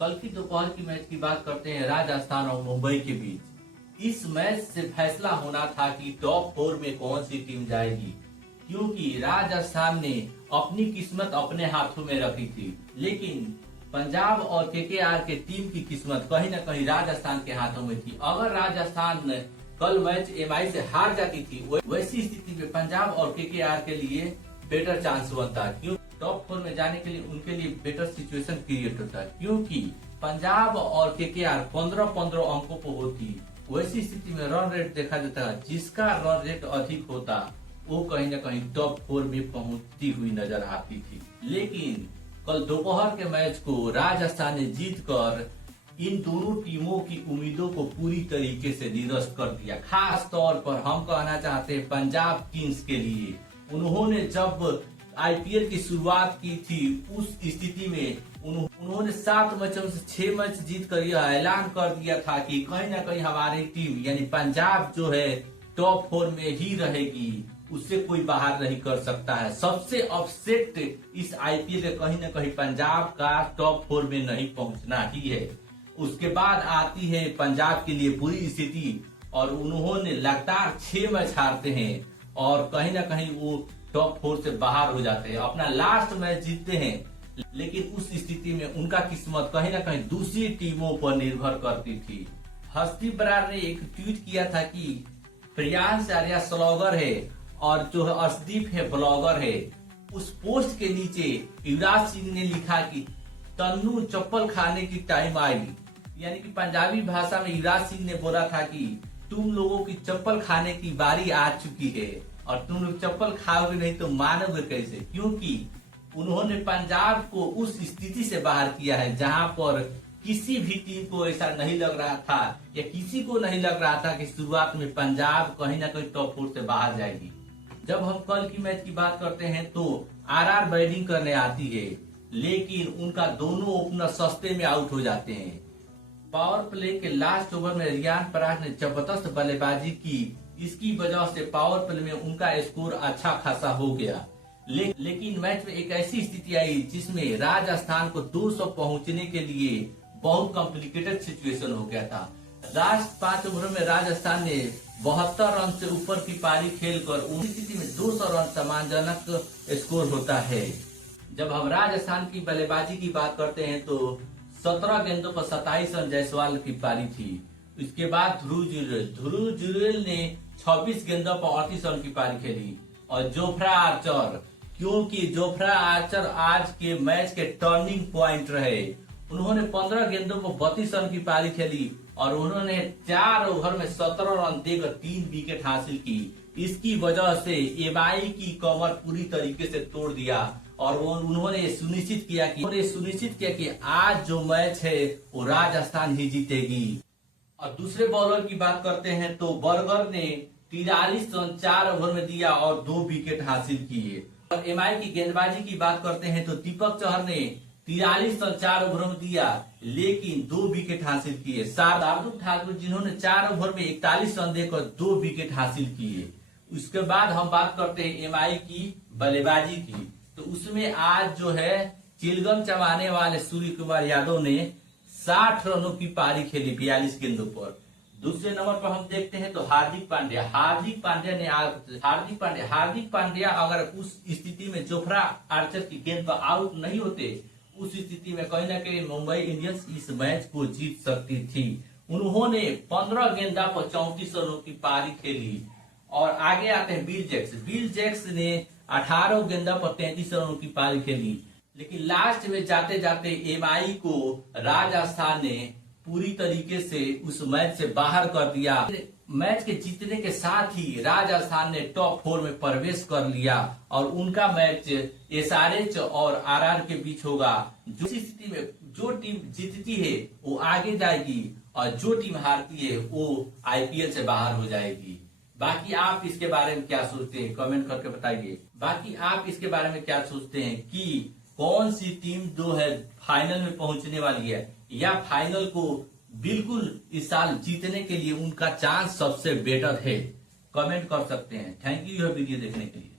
कल की दोपहर की मैच की बात करते हैं राजस्थान और मुंबई के बीच। इस मैच से फैसला होना था कि टॉप 4 में कौन सी टीम जाएगी, क्योंकि राजस्थान ने अपनी किस्मत अपने हाथों में रखी थी। लेकिन पंजाब और केकेआर के टीम की किस्मत कहीं न कहीं राजस्थान के हाथों में थी। अगर राजस्थान कल मैच एमआई से हार जाती थी, वैसी स्थिति में पंजाब और केकेआर के लिए बेटर चांस बनता, क्यों टॉप 4 में जाने के लिए उनके लिए बेटर सिचुएशन क्रिएट होता है, क्योंकि पंजाब और केकेआर 15-15 अंकों पर होती। वैसी स्थिति में रन रेट देखा जाता है, जिसका रन रेट अधिक होता वो कहीं न कहीं टॉप 4 में पहुंचती हुई नजर आती थी। लेकिन कल दोपहर के मैच को राजस्थान ने जीतकर इन दोनों टीमों की उम्मीदों को पूरी तरीके से निरस्त कर दिया। खास तौर पर हम कहना चाहते हैं पंजाब किंग्स के लिए। उन्होंने जब आईपीएल की शुरुआत की थी, उस स्थिति में उन्होंने 7 मैचों से 6 मैच जीतकर यह ऐलान कर दिया था कि कहीं ना कहीं हमारी टीम यानी पंजाब जो है टॉप 4 में ही रहेगी, उससे कोई बाहर नहीं कर सकता है। सबसे अपसेट इस आईपीएल के कहीं ना कहीं पंजाब का टॉप 4 में नहीं पहुंचना ही है। उसके बाद आती है पंजाब के लिए बुरी स्थिति और उन्होंने लगातार 6 मैच हारते हैं और कहीं ना कहीं वो टॉप 4 से बाहर हो जाते हैं। अपना लास्ट मैच जीतते हैं, लेकिन उस स्थिति में उनका किस्मत कहीं ना कहीं दूसरी टीमों पर निर्भर करती थी। हर्षदीप बरार ने एक ट्वीट किया था कि प्रियांश आर्या स्लॉगर है और जो अर्शदीप है ब्लॉगर है। उस पोस्ट के नीचे युवराज सिंह ने लिखा कि तन्नू चप्पल खाने की टाइम आई, यानी कि पंजाबी भाषा में युवराज सिंह ने बोला था कि तुम लोगों की चप्पल खाने की बारी आ चुकी है और तुम लोग चप्पल खाओगे नहीं तो मानोगे कैसे, क्योंकि उन्होंने पंजाब को उस स्थिति से बाहर किया है जहां पर किसी भी टीम को ऐसा नहीं लग रहा था या किसी को नहीं लग रहा था कि शुरुआत में पंजाब कहीं ना कहीं टॉप 4 से बाहर जाएगी। जब हम कल की मैच की बात करते हैं तो आरआर बैटिंग करने आती है, लेकिन उनका दोनों ओपनर सस्ते में आउट हो जाते हैं। पावर प्ले के लास्ट ओवर में रियान पराग ने जबरदस्त बल्लेबाजी की, इसकी वजह से पावर प्ले में उनका स्कोर अच्छा खासा हो गया। लेकिन मैच में एक ऐसी स्थिति आई जिसमें राजस्थान को 200 पहुंचने के लिए बहुत कॉम्प्लिकेटेड सिचुएशन हो गया था। लास्ट 5 ओवर में राजस्थान ने 72 रन से ऊपर की पारी खेलकर उस स्थिति में 200 रन सम्मानजनक स्कोर होता है। जब हम राजस्थान की बल्लेबाजी की बात करते हैं तो 17 गेंदों पर 27 रन जायसवाल की पारी थी। इसके बाद ध्रुव जुरेल ने 26 गेंदों पर 38 रन की पारी खेली और जोफ्रा आर्चर, क्योंकि जोफ्रा आर्चर आज के मैच के टर्निंग पॉइंट रहे, उन्होंने 15 गेंदों पर 32 रन की पारी खेली और उन्होंने 4 ओवर में 17 रन देकर 3 विकेट हासिल की। इसकी वजह से एमआई की कमर पूरी तरीके से तोड़ दिया और उन्होंने सुनिश्चित किया कि आज जो मैच है वो राजस्थान ही जीतेगी। और दूसरे बॉलर की बात करते हैं तो बर्गर ने 43 रन 4 ओवर में दिया और 2 विकेट हासिल किए। और एमआई की गेंदबाजी की बात करते हैं तो दीपक चहर ने 43 रन 4 ओवर में दिया लेकिन 2 विकेट हासिल किए। शार्दुल ठाकुर जिन्होंने 4 ओवर में 41 रन देकर 2 विकेट हासिल किए। उसके बाद हम बात करते हैं एमआई की बल्लेबाजी की, तो उसमें आज जो है चिलगम चबाने वाले सूर्य कुमार यादव ने 60 रनों की पारी खेली 42 गेंदों पर। दूसरे नंबर पर हम देखते हैं तो हार्दिक पांड्या अगर उस स्थिति में जोफ्रा आर्चर की गेंद पर आउट नहीं होते, उस स्थिति में कहीं ना कहीं मुंबई इंडियंस इस मैच को जीत सकती थी। उन्होंने 15 गेंदा पर 34 रनों की पारी खेली। और आगे आते हैं बिल जैक्स ने 18 गेंदा पर 33 रनों की पारी खेली। लेकिन लास्ट में जाते जाते एमआई को राजस्थान ने पूरी तरीके से उस मैच से बाहर कर दिया। मैच के जीतने के साथ ही राजस्थान ने टॉप 4 में प्रवेश कर लिया और उनका मैच एसआरएच और आरआर के बीच होगा। जो स्थिति में जो टीम जीतती है वो आगे जाएगी और जो टीम हारती है वो आईपीएल से बाहर हो जाएगी। बाकी आप इसके बारे में क्या सोचते हैं, कमेंट करके बताइए। बाकी आप इसके बारे में क्या सोचते हैं कि कौन सी टीम जो है फाइनल में पहुंचने वाली है या फाइनल को बिल्कुल इस साल जीतने के लिए उनका चांस सबसे बेटर है, कमेंट कर सकते हैं। थैंक यू यह वीडियो देखने के लिए।